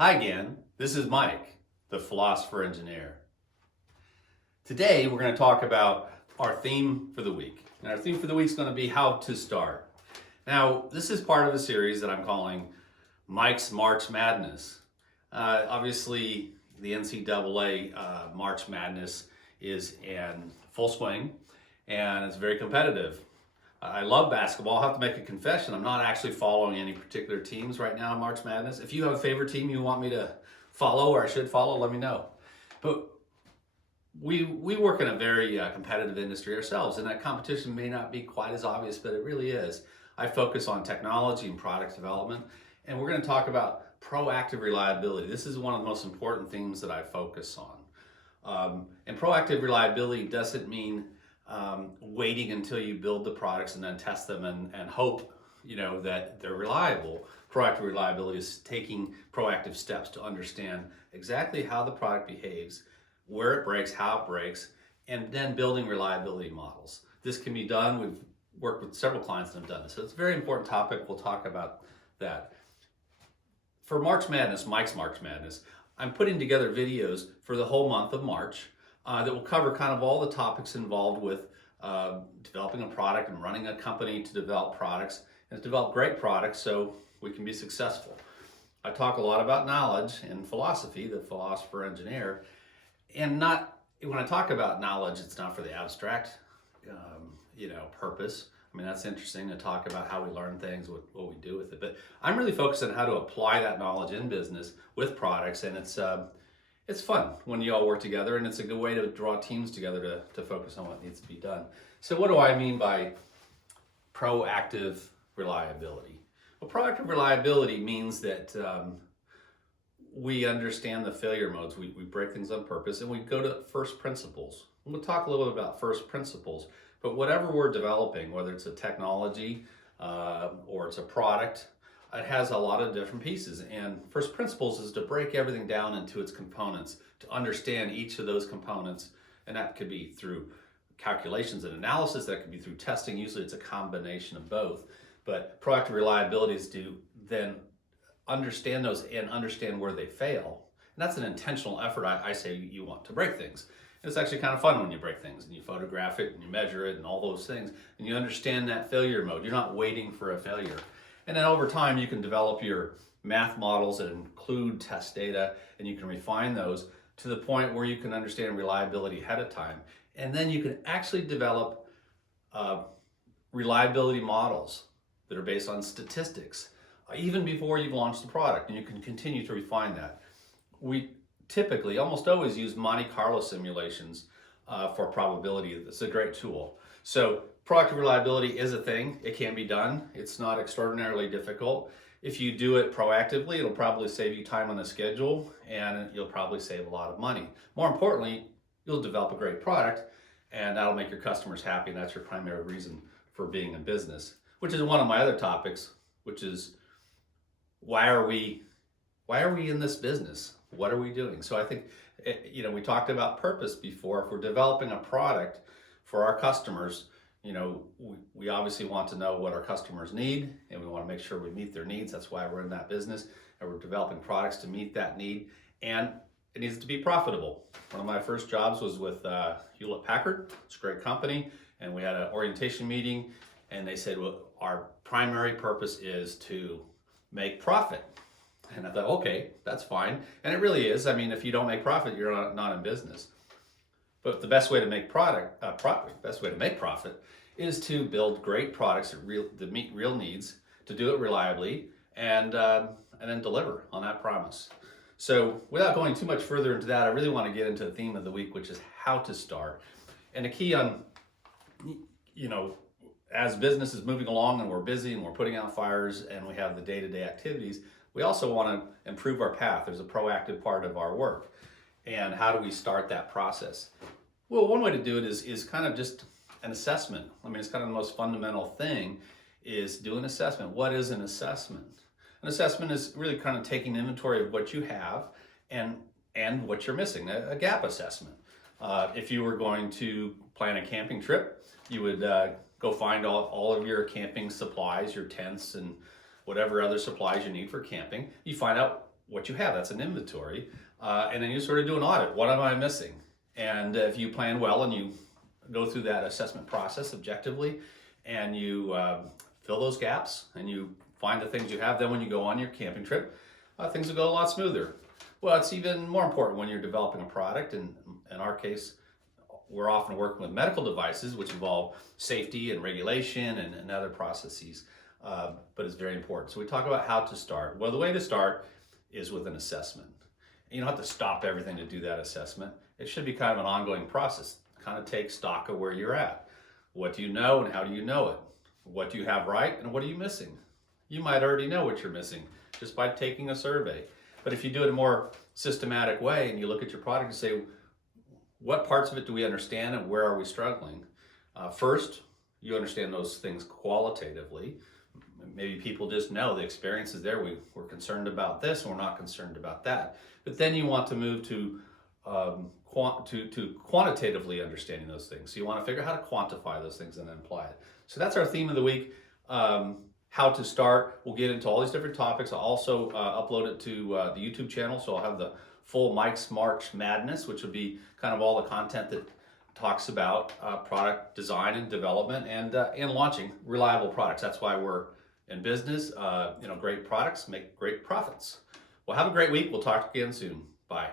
Hi again, this is Mike, the Philosopher Engineer. Today we're going to talk about our theme for the week. And our theme for the week is going to be how to start. Now, this is part of a series that I'm calling Mike's March Madness. Obviously, the NCAA March Madness is in full swing and it's very competitive. I love basketball. I'll have to make a confession. I'm not actually following any particular teams right now in March Madness. If you have a favorite team you want me to follow or I should follow, let me know. But we work in a very competitive industry ourselves, and that competition may not be quite as obvious, but it really is. I focus on technology and product development, and we're going to talk about proactive reliability. This is one of the most important themes that I focus on. And proactive reliability doesn't mean waiting until you build the products and then test them and hope that they're reliable. Proactive reliability is taking proactive steps to understand exactly how the product behaves, where it breaks, how it breaks, and then building reliability models. This can be done. We've worked with several clients that have done this. So it's a very important topic. We'll talk about that. For March Madness, Mike's March Madness, I'm putting together videos for the whole month of March that will cover kind of all the topics involved with developing a product and running a company to develop products and to develop great products so we can be successful. I talk a lot about knowledge and philosophy, the Philosopher Engineer, and not when I talk about knowledge, it's not for the abstract, purpose. I mean, that's interesting to talk about how we learn things, what we do with it, but I'm really focused on how to apply that knowledge in business with products, and it's fun when you all work together, and it's a good way to draw teams together to focus on what needs to be done. So what do I mean by proactive reliability? Well, proactive reliability means that we understand the failure modes. We break things on purpose, and we go to first principles. We'll talk a little bit about first principles, but whatever we're developing, whether it's a technology or it's a product, it has a lot of different pieces, and first principles is to break everything down into its components, to understand each of those components, and that could be through calculations and analysis, that could be through testing. Usually it's a combination of both, but proactive reliability is to then understand those and understand where they fail, and that's an intentional effort. I say you want to break things. And it's actually kind of fun when you break things and you photograph it and you measure it and all those things, and you understand that failure mode. You're not waiting for a failure. And then over time, you can develop your math models that include test data, and you can refine those to the point where you can understand reliability ahead of time. And then you can actually develop reliability models that are based on statistics, even before you've launched the product, and you can continue to refine that. We typically, almost always, use Monte Carlo simulations for probability. It's a great tool. So proactive reliability is a thing. It can be done. It's not extraordinarily difficult. If you do it proactively, it'll probably save you time on the schedule, and you'll probably save a lot of money. More importantly, you'll develop a great product, and that'll make your customers happy, and that's your primary reason for being in business, which is one of my other topics, which is why are we in this business? What are we doing? So I think, we talked about purpose before. If we're developing a product for our customers, we obviously want to know what our customers need, and we want to make sure we meet their needs. That's why we're in that business, and we're developing products to meet that need, and it needs to be profitable. One of my first jobs was with Hewlett-Packard. It's a great company, and we had an orientation meeting, and they said, well, our primary purpose is to make profit. And I thought, okay, that's fine. And it really is. I mean, if you don't make profit, you're not in business. But the best way to make profit is to build great products that meet real needs, to do it reliably, and then deliver on that promise. So without going too much further into that, I really want to get into the theme of the week, which is how to start. And the key on, as business is moving along and we're busy and we're putting out fires and we have the day-to-day activities, we also want to improve our path. There's a proactive part of our work. And how do we start that process? Well, one way to do it is kind of just an assessment. I mean, it's kind of the most fundamental thing is do an assessment. What is an assessment? An assessment is really kind of taking inventory of what you have and what you're missing, a gap assessment. If you were going to plan a camping trip, you would go find all of your camping supplies, your tents and whatever other supplies you need for camping. You find out what you have. That's an inventory. And then you sort of do an audit. What am I missing? And if you plan well and you go through that assessment process objectively and you fill those gaps and you find the things you have, then when you go on your camping trip, things will go a lot smoother. Well, it's even more important when you're developing a product. And in our case, we're often working with medical devices, which involve safety and regulation and other processes, but it's very important. So we talk about how to start. Well, the way to start is with an assessment. You don't have to stop everything to do that assessment. It should be kind of an ongoing process. Kind of take stock of where you're at. What do you know and how do you know it? What do you have right and what are you missing? You might already know what you're missing just by taking a survey. But if you do it in a more systematic way and you look at your product and say, what parts of it do we understand and where are we struggling? First, you understand those things qualitatively. Maybe people just know the experience is there. We're concerned about this and we're not concerned about that. But then you want to move to quantitatively understanding those things. So you want to figure out how to quantify those things and then apply it. So that's our theme of the week. How to start. We'll get into all these different topics. I'll also upload it to the YouTube channel. So I'll have the full Mike's March Madness, which will be kind of all the content that talks about product design and development and launching reliable products. That's why we're in business. Great products make great profits. Well, have a great week. We'll talk again soon. Bye.